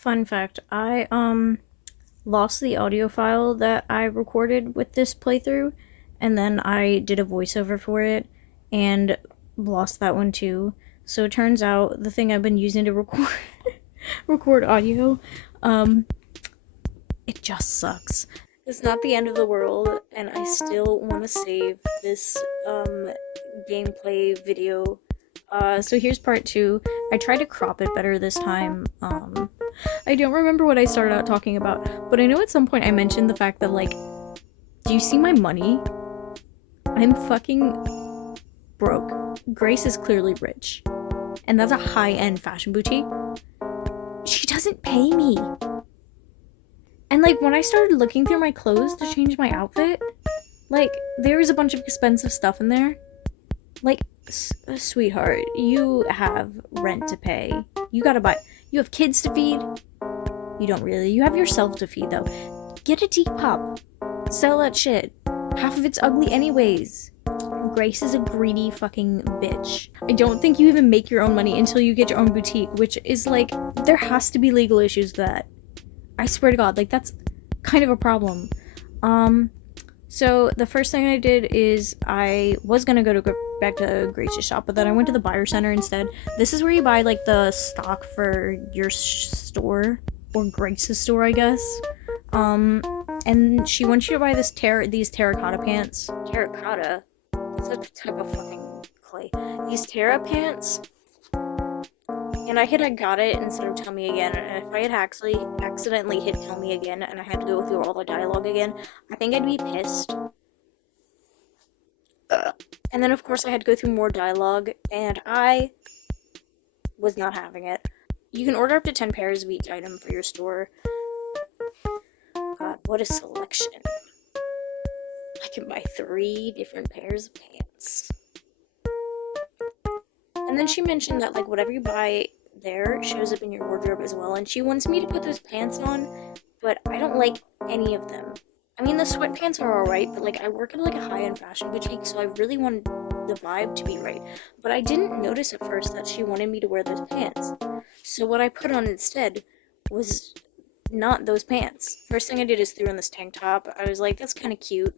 Fun fact, I lost the audio file that I recorded with this playthrough, and then I did a voiceover for it and lost that one too. So it turns out the thing I've been using to record record audio, um it just sucks. It's not the end of the world, and I still want to save this gameplay video. So here's part 2. I tried to crop it better this time. I don't remember what I started out talking about, but I know at some point I mentioned the fact that, like, do you see my money? I'm fucking broke. Grace is clearly rich. And that's a high-end fashion boutique. She doesn't pay me. And, like, when I started looking through my clothes to change my outfit, like, there was a bunch of expensive stuff in there. Like, sweetheart, you have rent to pay. You gotta buy. You have kids to feed. You don't really. You have yourself to feed, though. Get a Depop. Sell that shit. Half of it's ugly anyways. Grace is a greedy fucking bitch. I don't think you even make your own money until you get your own boutique, which is, like, there has to be legal issues with that. I swear to God, like, that's kind of a problem. So the first thing I did is I was gonna go back to Grace's shop, but then I went to the buyer center instead. This is where you buy, like, the stock for your store, or Grace's store, I guess. And she wants you to buy these terracotta pants. Terracotta? That's a type of fucking clay. These terra pants. And I got it instead of tell me again, and if I had actually accidentally hit tell me again and I had to go through all the dialogue again, I think I'd be pissed. And then of course I had to go through more dialogue, and I was not having it. You can order up to 10 pairs of each item for your store. God, what a selection. I can buy 3 different pairs of pants. And then she mentioned that, like, whatever you buy there shows up in your wardrobe as well, and she wants me to put those pants on, but I don't like any of them. I mean, the sweatpants are alright, but, like, I work at, like, a high-end fashion boutique, so I really wanted the vibe to be right. But I didn't notice at first that she wanted me to wear those pants. So what I put on instead was not those pants. First thing I did is threw on this tank top. I was like, that's kind of cute.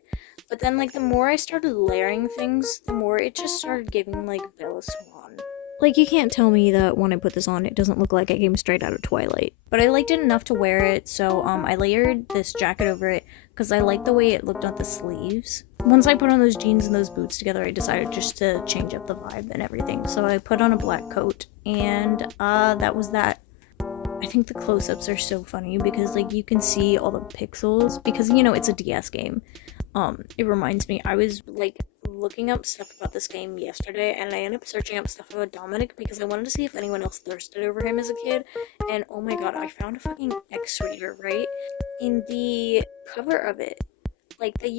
But then, like, the more I started layering things, the more it just started giving, like, Bella Swan. Like, you can't tell me that when I put this on, it doesn't look like I came straight out of Twilight. But I liked it enough to wear it, so, I layered this jacket over it, because I liked the way it looked on the sleeves. Once I put on those jeans and those boots together, I decided just to change up the vibe and everything. So I put on a black coat, and, that was that. I think the close-ups are so funny, because, like, you can see all the pixels, because, you know, it's a DS game. It reminds me, I was, like, looking up stuff about this game yesterday, and I ended up searching up stuff about Dominic because I wanted to see if anyone else thirsted over him as a kid, and oh my god, I found a fucking X-rater, right? In the cover of it. Like, they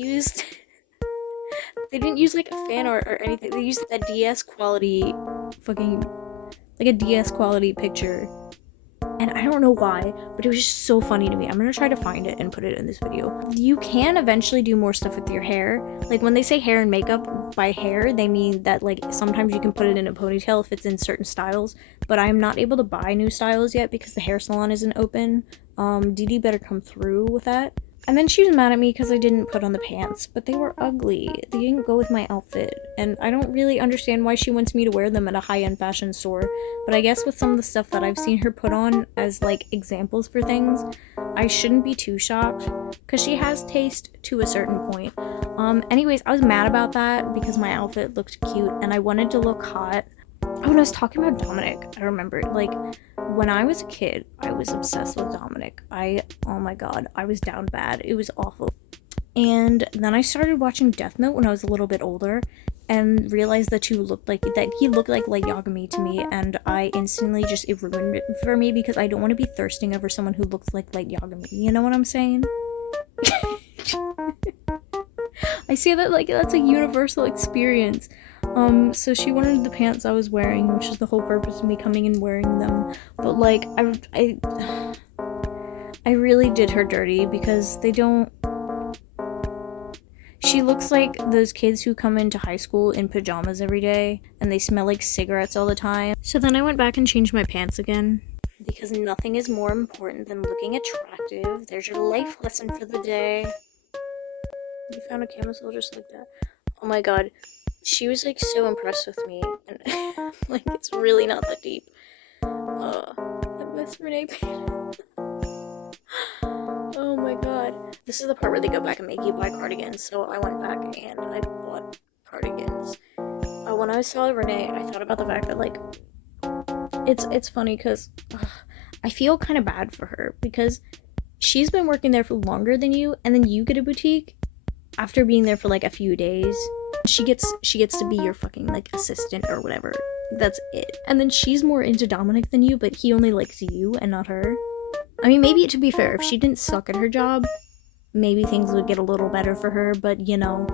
didn't use, like, a fan art or anything, they used a DS quality fucking, like, a DS quality picture. And I don't know why, but it was just so funny to me. I'm gonna try to find it and put it in this video. You can eventually do more stuff with your hair. Like, when they say hair and makeup, by hair, they mean that, like, sometimes you can put it in a ponytail if it's in certain styles. But I'm not able to buy new styles yet because the hair salon isn't open. Dee Dee better come through with that. And then she was mad at me because I didn't put on the pants, but they were ugly. They didn't go with my outfit, and I don't really understand why she wants me to wear them at a high-end fashion store, but I guess with some of the stuff that I've seen her put on as, like, examples for things, I shouldn't be too shocked, because she has taste to a certain point. Anyways, I was mad about that because my outfit looked cute, and I wanted to look hot. Oh, and I was talking about Dominic. I remember, like, when I was a kid, I was obsessed with Dominic. Oh my god, I was down bad. It was awful. And then I started watching Death Note when I was a little bit older, and realized that he looked like Light Yagami to me, and I instantly it ruined it for me because I don't want to be thirsting over someone who looks like Light Yagami. You know what I'm saying? I see that, like, that's a universal experience. So she wanted the pants I was wearing, which is the whole purpose of me coming and wearing them. But, like, I really did her dirty because they don't... She looks like those kids who come into high school in pajamas every day, and they smell like cigarettes all the time. So then I went back and changed my pants again. because nothing is more important than looking attractive. There's your life lesson for the day. You found a camisole just like that. Oh my god. She was like so impressed with me, and like it's really not that deep. I miss Renee. Oh my god. This is the part where they go back and make you buy cardigans, so I went back and I bought cardigans. When I saw Renee, I thought about the fact that like it's funny because I feel kind of bad for her because she's been working there for longer than you, and then you get a boutique after being there for like a few days. She gets to be your fucking like assistant or whatever. That's it. And then she's more into Dominic than you, but he only likes you and not her. I mean, maybe to be fair, if she didn't suck at her job, maybe things would get a little better for her, but you know.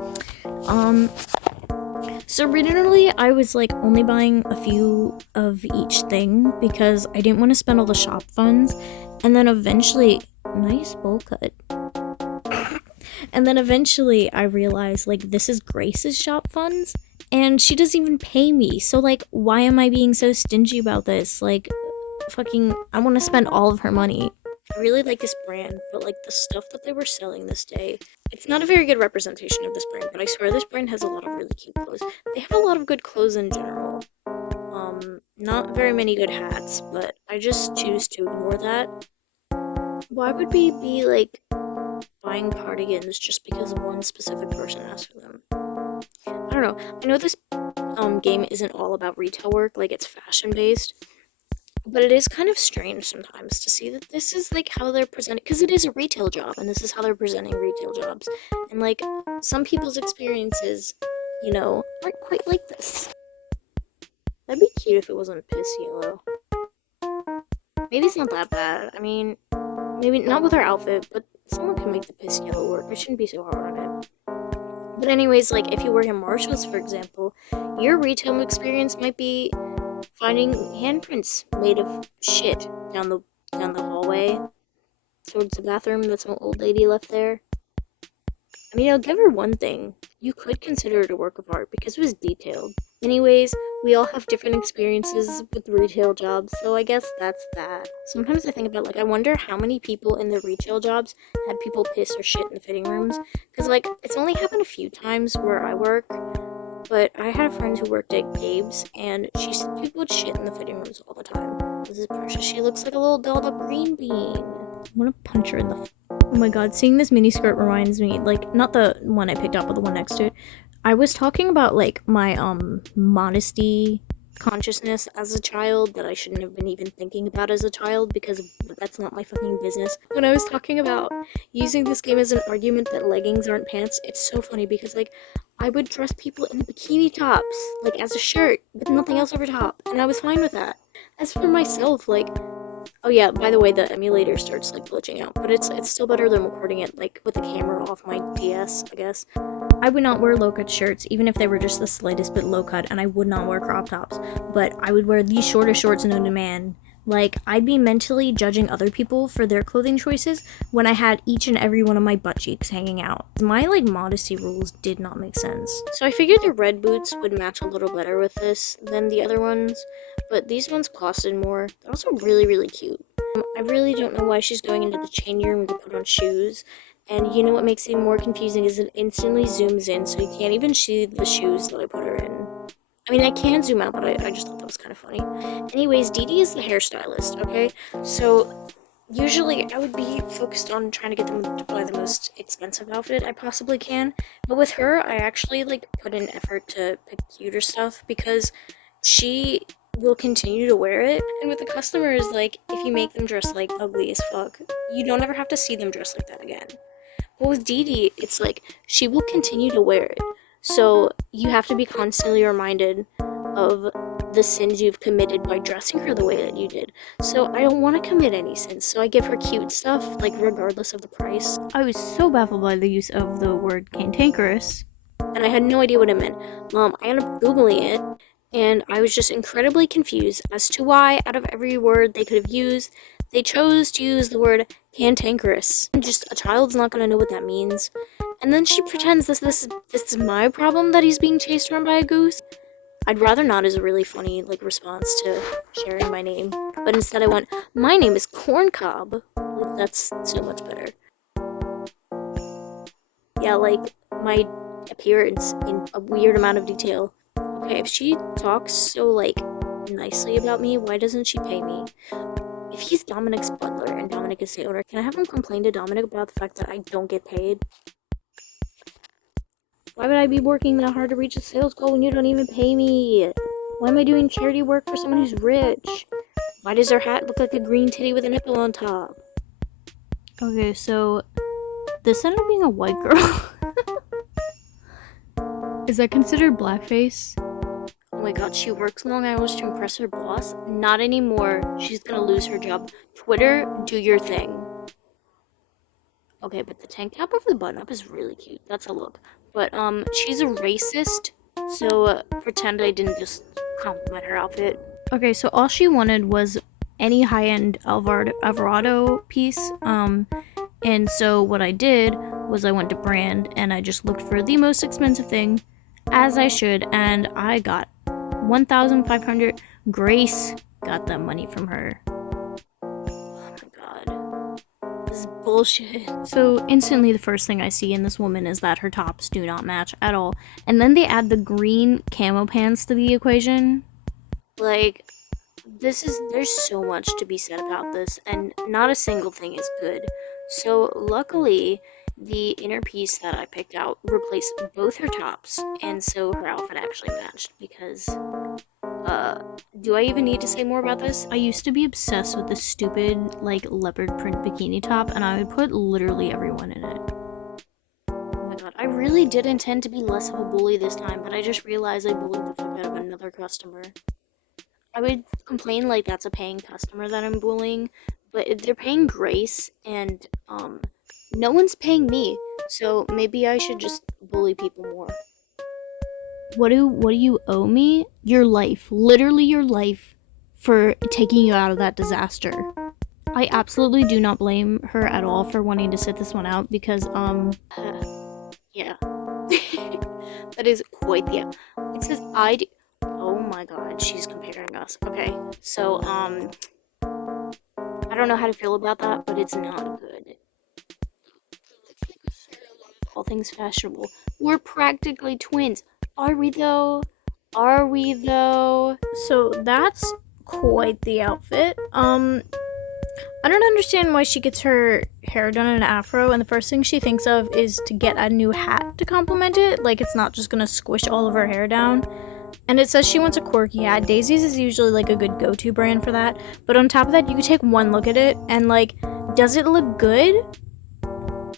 So originally I was like only buying a few of each thing because I didn't want to spend all the shop funds, and then eventually, nice bowl cut. And then eventually I realized like this is Grace's shop funds and she doesn't even pay me. So like why am I being so stingy about this? Like fucking I want to spend all of her money. I really like this brand, but like the stuff that they were selling this day, it's not a very good representation of this brand, but I swear this brand has a lot of really cute clothes. They have a lot of good clothes in general. Not very many good hats, but I just choose to ignore that. Why would we be like buying cardigans just because one specific person asked for them? I don't know. I know this game isn't all about retail work, like it's fashion based, but it is kind of strange sometimes to see that this is like how they're presenting, because it is a retail job and this is how they're presenting retail jobs, and like some people's experiences, you know, aren't quite like this. That'd be cute if it wasn't piss yellow. Maybe it's not that bad. I mean, maybe not with her outfit, but someone can make the piss yellow work. I shouldn't be so hard on it. But anyways, like if you work in Marshalls, for example, your retail experience might be finding handprints made of shit down the hallway towards the bathroom that some old lady left there. I mean, I'll give her one thing. You could consider it a work of art because it was detailed. Anyways, we all have different experiences with retail jobs, so I guess that's that. Sometimes I think about, like, I wonder how many people in the retail jobs had people piss or shit in the fitting rooms. Because, like, it's only happened a few times where I work, but I had a friend who worked at Gabe's, and she said people would shit in the fitting rooms all the time. This is precious. She looks like a little dolled up green bean. I want to punch her in the... Oh my god, seeing this miniskirt reminds me, like, not the one I picked up, but the one next to it. I was talking about, like, my, modesty consciousness as a child that I shouldn't have been even thinking about as a child because that's not my fucking business. When I was talking about using this game as an argument that leggings aren't pants, it's so funny because, like, I would dress people in bikini tops, like, as a shirt, with nothing else over top, and I was fine with that. As for myself, like, oh yeah, by the way, the emulator starts, like, glitching out, but it's still better than recording it, like, with the camera off my DS, I guess. I would not wear low-cut shirts, even if they were just the slightest bit low-cut, and I would not wear crop tops, but I would wear the shortest shorts known to man. Like, I'd be mentally judging other people for their clothing choices when I had each and every one of my butt cheeks hanging out. My, like, modesty rules did not make sense. So I figured the red boots would match a little better with this than the other ones, but these ones costed more. They're also really, really cute. I really don't know why she's going into the changing room to put on shoes. And you know what makes it more confusing is it instantly zooms in, so you can't even see the shoes that I put her in. I mean, I can zoom out, but I just thought that was kind of funny. Anyways, Dee Dee is the hairstylist, okay? So, usually I would be focused on trying to get them to buy the most expensive outfit I possibly can. But with her, I actually, like, put in effort to pick cuter stuff because she will continue to wear it. And with the customers, like, if you make them dress, like, ugly as fuck, you don't ever have to see them dress like that again. But with Dee Dee, it's like, she will continue to wear it. So, you have to be constantly reminded of the sins you've committed by dressing her the way that you did. So, I don't want to commit any sins, so I give her cute stuff, like, regardless of the price. I was so baffled by the use of the word cantankerous, and I had no idea what it meant. I ended up Googling it, and I was just incredibly confused as to why, out of every word they could have used, they chose to use the word cantankerous. Just a child's not gonna know what that means. And then she pretends this is my problem that he's being chased around by a goose. I'd rather not is a really funny, like, response to sharing my name. But instead I went, my name is Corncob. Like, that's so much better. Yeah, like, my appearance in a weird amount of detail. Okay, if she talks so, like, nicely about me, why doesn't she pay me? If he's Dominic's butler and Dominic is the owner, can I have him complain to Dominic about the fact that I don't get paid? Why would I be working that hard to reach a sales goal when you don't even pay me? Why am I doing charity work for someone who's rich? Why does her hat look like a green titty with a nipple on top? Okay, so this ended up being a white girl. Is that considered blackface? Oh my god, she works long hours to impress her boss? Not anymore. She's gonna lose her job. Twitter, do your thing. Okay, but the tank top over the button-up is really cute. That's a look. But, she's a racist, so pretend I didn't just compliment her outfit. Okay, so all she wanted was any high-end Alvarado piece, and so what I did was I went to brand, and I just looked for the most expensive thing, as I should, and I got 1,500. Grace got that money from her. Oh my god. This is bullshit. So instantly the first thing I see in this woman is that her tops do not match at all. And then they add the green camo pants to the equation. Like, there's so much to be said about this, and not a single thing is good. So luckily, the inner piece that I picked out replaced both her tops, and so her outfit actually matched, because do I even need to say more about this? I used to be obsessed with this stupid, like, leopard print bikini top, and I would put literally everyone in it. Oh my god, I really did intend to be less of a bully this time, but I just realized I bullied the fuck out of another customer. I would complain like that's a paying customer that I'm bullying, but they're paying Grace, and, no one's paying me, so maybe I should just bully people more. What do you owe me? Your life. Literally your life for taking you out of that disaster. I absolutely do not blame her at all for wanting to sit this one out because, yeah. That is quite the... It says I do... Oh my god, she's comparing us. Okay, so, I don't know how to feel about that, but it's not good. All things fashionable. We're practically twins. Are we though? Are we though? So that's quite the outfit. I don't understand why she gets her hair done in an afro, and the first thing she thinks of is to get a new hat to complement it. Like, it's not just gonna squish all of her hair down. And it says she wants a quirky hat. Daisy's is usually, like, a good go-to brand for that. But on top of that, you could take one look at it, and, like, does it look good?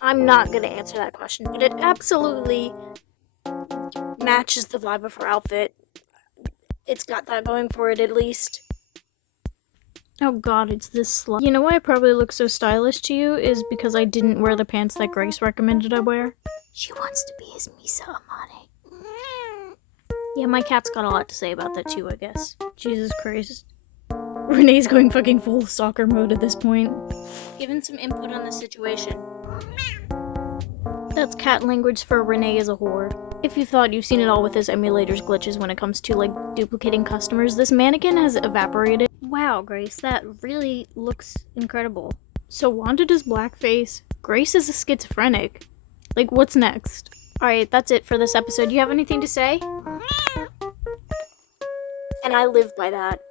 I'm not gonna answer that question, but it absolutely matches the vibe of her outfit. It's got that going for it, at least. Oh god, it's this slut. You know why I probably look so stylish to you is because I didn't wear the pants that Grace recommended I wear. She wants to be his Misa Amane. Yeah, my cat's got a lot to say about that too, I guess. Jesus Christ. Renee's going fucking full stalker mode at this point. Given some input on the situation. That's cat language for Renee is a whore. If you thought you've seen it all with this emulator's glitches when it comes to, like, duplicating customers, this mannequin has evaporated. Wow, Grace, that really looks incredible. So Wanda does blackface, Grace is a schizophrenic. Like, what's next? Alright, that's it for this episode. You have anything to say? And I live by that.